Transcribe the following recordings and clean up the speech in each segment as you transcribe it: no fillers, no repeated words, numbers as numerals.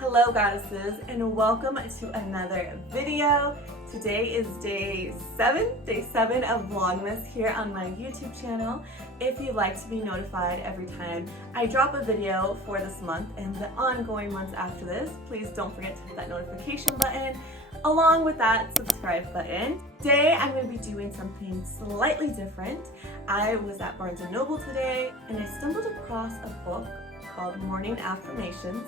Hello goddesses, and welcome to another video. Today is day 7 of Vlogmas here on my YouTube channel. If you'd like to be notified every time I drop a video for this month and the ongoing months after this, please don't forget to hit that notification button along with that subscribe button. Today I'm going to be doing something slightly different. I was at Barnes & Noble today and I stumbled across a book called Morning Affirmations,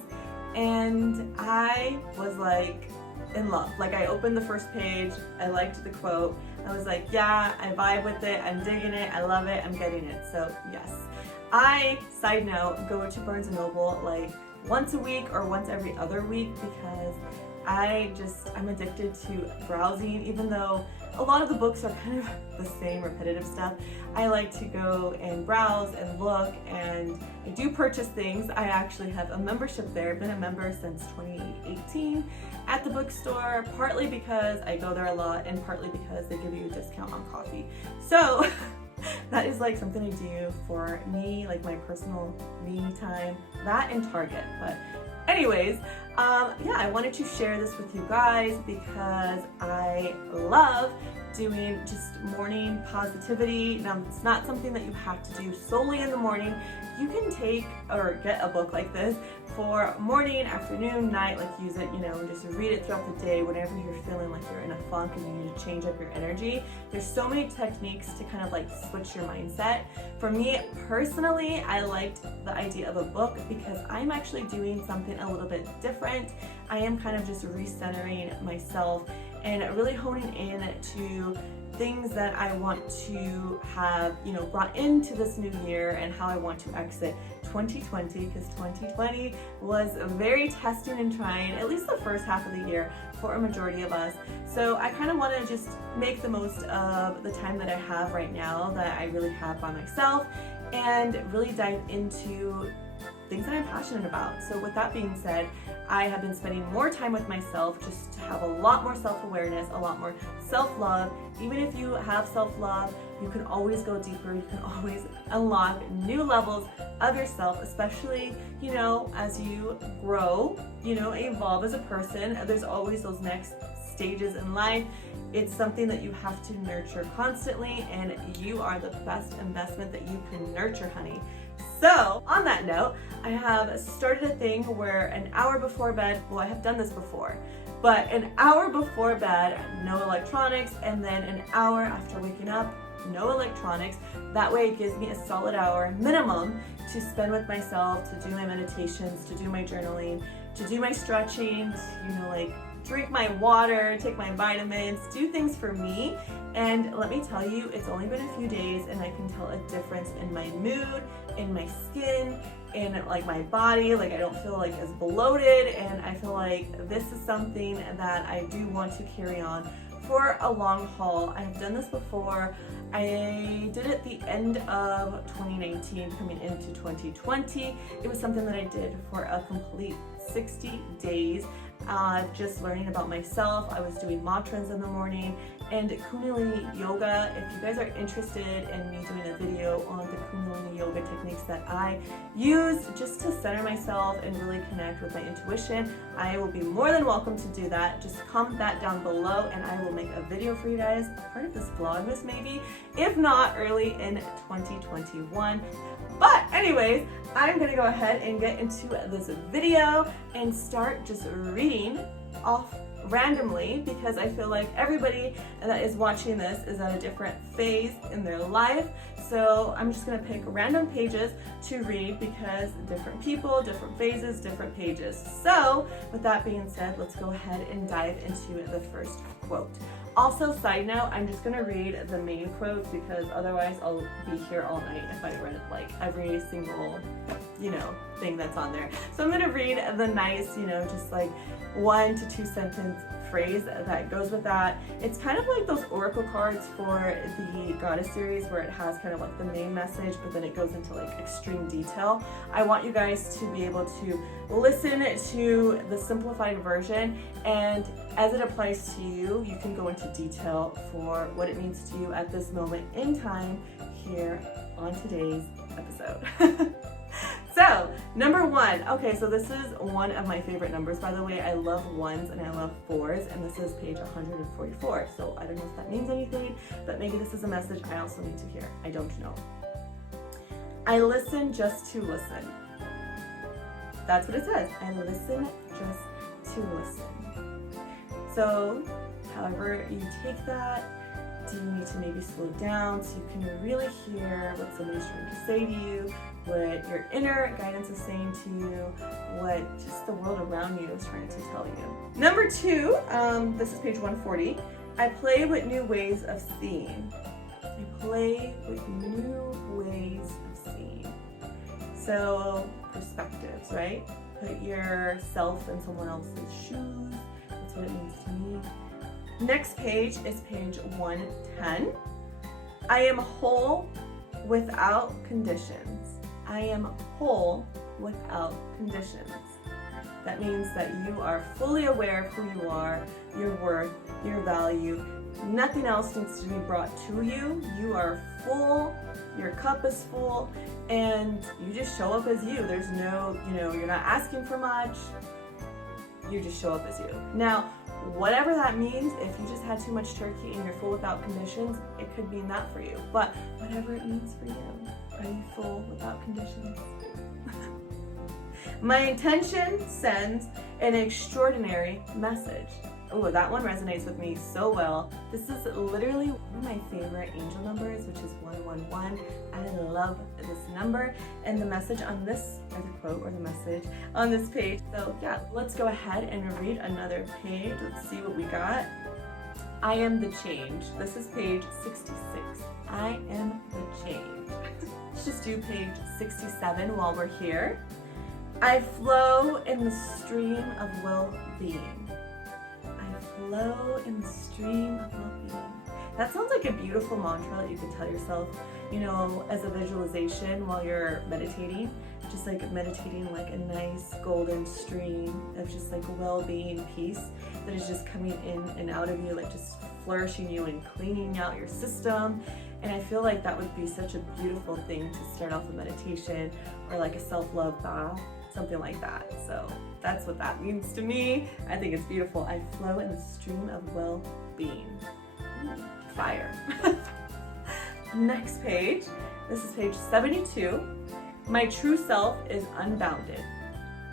and I was like in love. Like, I opened the first page, I liked the quote, I was like, yeah, I vibe with it, I'm digging it, I love it, I'm getting it. So yes, I, side note, go to Barnes & Noble like once a week or once every other week because I'm addicted to browsing. Even though a lot of the books are kind of the same repetitive stuff, I like to go and browse and look, and I do purchase things. I actually have a membership there. I've been a member since 2018 at the bookstore, partly because I go there a lot and partly because they give you a discount on coffee. So that is like something I do for me, like my personal me time, that and Target. But anyways, yeah, I wanted to share this with you guys because I love doing just morning positivity. Now, it's not something that you have to do solely in the morning. You can take or get a book like this for morning, afternoon, night, like use it, and just read it throughout the day whenever you're feeling like you're in a funk and you need to change up your energy. There's so many techniques to kind of like switch your mindset. For me personally, I liked the idea of a book because I'm actually doing something a little bit different. I am kind of just recentering myself and really honing in to things that I want to have, brought into this new year and how I want to exit 2020, because 2020 was very testing and trying, at least the first half of the year for a majority of us. So I kind of want to just make the most of the time that I have right now, that I really have by myself, and really dive into things that I'm passionate about. So with that being said, I have been spending more time with myself just to have a lot more self-awareness, a lot more self-love. Even if you have self-love, you can always go deeper. You can always unlock new levels of yourself, especially, as you grow, evolve as a person. There's always those next stages in life. It's something that you have to nurture constantly, and you are the best investment that you can nurture, honey. So on that note, I have started a thing where an hour before bed, well, I have done this before, but an hour before bed, no electronics, and then an hour after waking up, no electronics. That way it gives me a solid hour minimum to spend with myself, to do my meditations, to do my journaling, to do my stretching, to, drink my water, take my vitamins, do things for me. And let me tell you, it's only been a few days and I can tell a difference in my mood, in my skin, in my body. I don't feel as bloated, and I feel like this is something that I do want to carry on for a long haul. I have done this before. I did it the end of 2019 coming into 2020. It was something that I did for a complete 60 days. Just learning about myself. I was doing mantras in the morning and Kundalini yoga. If you guys are interested in me doing a video on the Kundalini yoga techniques that I use just to center myself and really connect with my intuition, I will be more than welcome to do that. Just comment that down below and I will make a video for you guys, part of this Vlogmas maybe, if not early in 2021. But anyways, I'm gonna go ahead and get into this video and start just reading off randomly, because I feel like everybody that is watching this is at a different phase in their life. So I'm just gonna pick random pages to read because different people, different phases, different pages. So with that being said, let's go ahead and dive into the first quote. Also, side note, I'm just gonna read the main quotes because otherwise I'll be here all night if I read every single, thing that's on there. So I'm gonna read the nice, just 1 to 2 sentence phrase that goes with that. It's kind of like those oracle cards for the Goddess series where it has kind of the main message, but then it goes into extreme detail. I want you guys to be able to listen to the simplified version, and as it applies to you, you can go into detail for what it means to you at this moment in time here on today's episode. So, number 1. Okay, so this is one of my favorite numbers, by the way. I love 1s and I love 4s, and this is page 144. So I don't know if that means anything, but maybe this is a message I also need to hear. I don't know. I listen just to listen. That's what it says. I listen just to listen. So, however you take that, do you need to maybe slow down so you can really hear what somebody's trying to say to you, what your inner guidance is saying to you, what just the world around you is trying to tell you. Number 2, this is page 140. I play with new ways of seeing. I play with new ways of seeing. So, perspectives, right? Put yourself in someone else's shoes. That's what it means to me. Next page is page 110. I am whole without conditions. I am whole without conditions. That means that you are fully aware of who you are, your worth, your value. Nothing else needs to be brought to you. You are full, your cup is full, and you just show up as you. There's no, you're not asking for much. You just show up as you. Now, whatever that means, if you just had too much turkey and you're full without conditions, it could mean that for you. But whatever it means for you, are you full without conditions? My intention sends an extraordinary message. Oh, that one resonates with me so well. This is literally one of my favorite angel numbers, which is 111. I love this number and the message on this, or the quote or the message on this page. So yeah, let's go ahead and read another page. Let's see what we got. I am the change. This is page 66. I am the change. Let's just do page 67 while we're here. I flow in the stream of well-being. Flow in the stream of well-being. That sounds like a beautiful mantra that you can tell yourself, as a visualization while you're meditating. Just like meditating like a nice golden stream of just like well-being, peace that is just coming in and out of you, like just flourishing you and cleaning out your system. And I feel like that would be such a beautiful thing to start off a meditation or like a self-love bath, something like that. So that's what that means to me. I think it's beautiful. I flow in the stream of well-being. Fire. Next page. This is page 72. My true self is unbounded.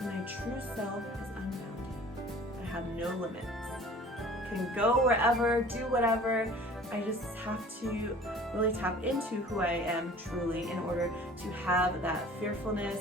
My true self is unbounded. I have no limits. I can go wherever, do whatever. I just have to really tap into who I am truly in order to have that fearfulness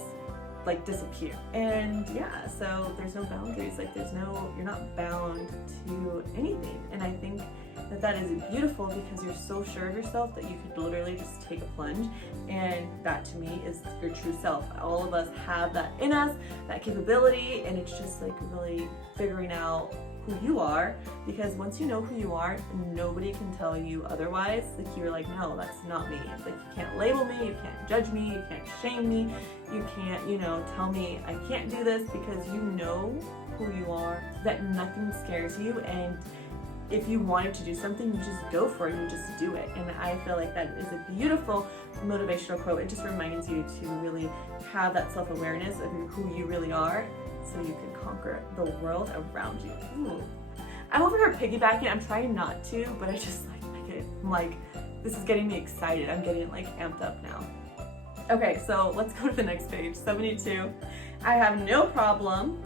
like disappear. And yeah, so there's no boundaries, like you're not bound to anything. And I think that is beautiful because you're so sure of yourself that you could literally just take a plunge, and that to me is your true self. All of us have that in us, that capability, and it's just like really figuring out who you are, because once you know who you are, nobody can tell you otherwise. Like you're like, no, that's not me. Like you can't label me, you can't judge me, you can't shame me, you can't, tell me I can't do this, because you know who you are, that nothing scares you. And if you wanted to do something, you just go for it, you just do it. And I feel like that is a beautiful motivational quote. It just reminds you to really have that self-awareness of who you really are, so you can conquer the world around you. Ooh. I'm over here piggybacking. I'm trying not to, but I just I'm like, this is getting me excited. I'm getting like amped up now. Okay, so let's go to the next page, 72. I have no problems,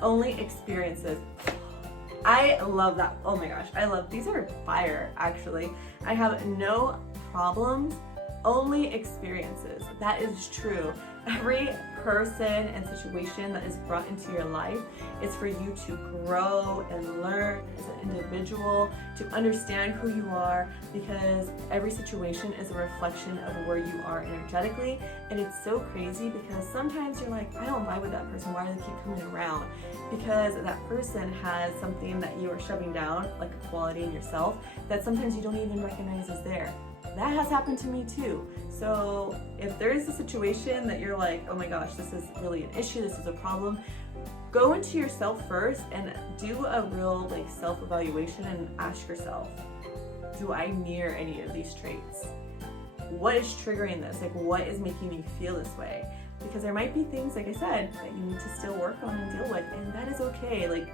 only experiences. I love that. Oh my gosh, these are fire, actually. I have no problems, only experiences. That is true. Every person and situation that is brought into your life is for you to grow and learn as an individual, to understand who you are, because every situation is a reflection of where you are energetically. And it's so crazy because sometimes you're like, I don't vibe with that person. Why do they keep coming around? Because that person has something that you are shoving down, like a quality in yourself, that sometimes you don't even recognize is there. That has happened to me too. So if there is a situation that you're like, oh my gosh, this is really an issue, this is a problem, go into yourself first and do a real self-evaluation and ask yourself, do I mirror any of these traits? What is triggering this? What is making me feel this way? because there might be things, like I said, that you need to still work on and deal with, and that is okay. Like,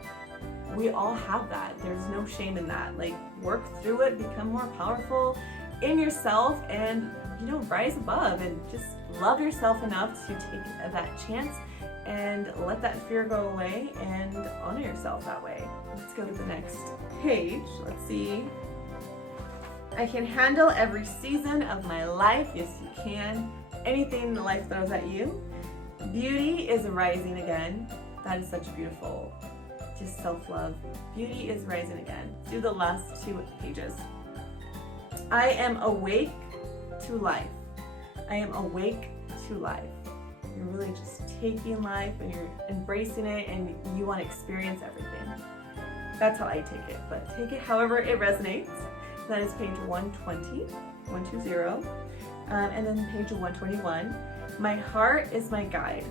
we all have that. There's no shame in that. Like, work through it, become more powerful in yourself, and rise above and just love yourself enough to take that chance and let that fear go away and honor yourself that way. Let's go to the next page. Let's see. I can handle every season of my life. Yes, you can. Anything life throws at you. Beauty is rising again. That is such beautiful, just self-love. Beauty is rising again. Do the last 2 pages. I am awake to life. I am awake to life. You're really just taking life and you're embracing it, and you want to experience everything. That's how I take it, but take it however it resonates. That is page 120, 120. And then page 121. My heart is my guide.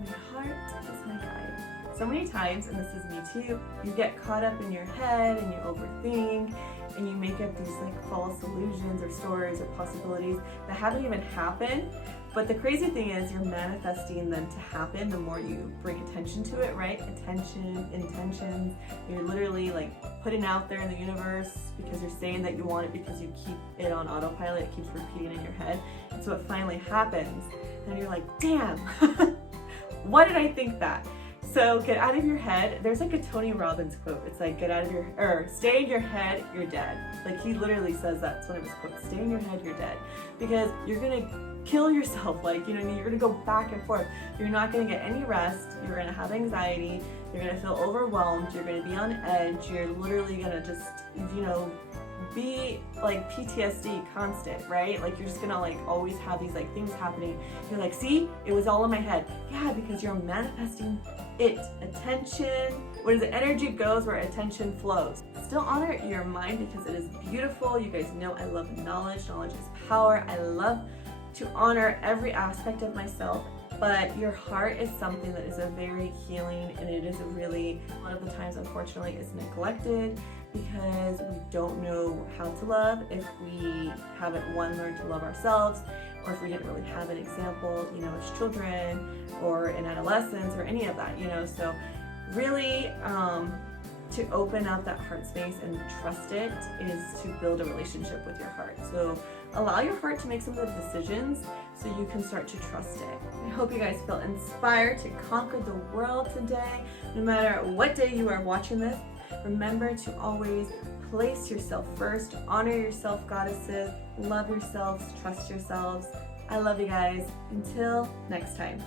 My heart is my guide. So many times, and this is me too, you get caught up in your head and you overthink and you make up these like false illusions or stories or possibilities that haven't even happened. But the crazy thing is, you're manifesting them to happen the more you bring attention to it, right? Attention, intentions. You're literally like putting out there in the universe because you're saying that you want it, because you keep it on autopilot. It keeps repeating in your head. And so it finally happens. And you're like, damn, why did I think that? So get out of your head. There's like a Tony Robbins quote. It's like, stay in your head, you're dead. Like, he literally says that's one of his quotes. Stay in your head, you're dead. Because you're gonna kill yourself. Like, you're gonna go back and forth. You're not gonna get any rest. You're gonna have anxiety. You're gonna feel overwhelmed. You're gonna be on edge. You're literally gonna just, be like PTSD constant, right? Like, you're just gonna like always have these like things happening. You're like, see, it was all in my head. Yeah, because you're manifesting it. Attention, what is it? Energy goes where attention flows. Still honor your mind because it is beautiful. You guys know I love knowledge. Knowledge is power. I love to honor every aspect of myself, but your heart is something that is a very healing, and it is a really, a lot of the times unfortunately is neglected because we don't know how to love if we haven't learned to love ourselves, or if we didn't really have an example, as children or in adolescence or any of that, so really to open up that heart space and trust it is to build a relationship with your heart. So allow your heart to make some of the decisions so you can start to trust it. I hope you guys feel inspired to conquer the world today. No matter what day you are watching this, remember to always place yourself first, honor yourself, goddesses, love yourselves, trust yourselves. I love you guys. Until next time.